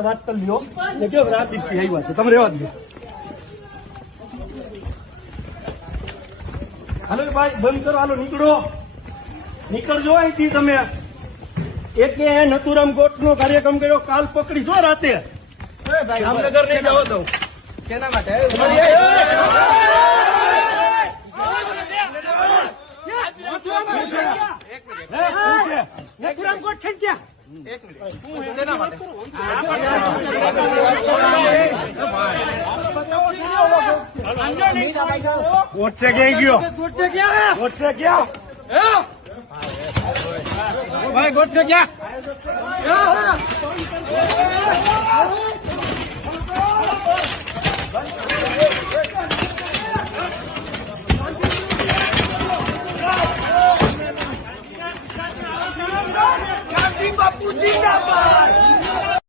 વાત કરી લ્યો ને કેવો રાજદીપસિંહ આવ્યા છે તમે રેવા દો. હાલો ભાઈ બંધ કરો, હાલો નીકળજો અહીંથી. તમે એક નથુરામ ગોટ્સ નો કાર્યક્રમ કર્યો, કાલ પકડીશો રાતે. જામનગર નહીં જવા દઉં. કેના માટે નથુરામ ગોટ છે ક્યાં? ગોટસે ક્યાં ગયો? ગોટસે ક્યાં? ભાઈ ગોટસે ક્યાં?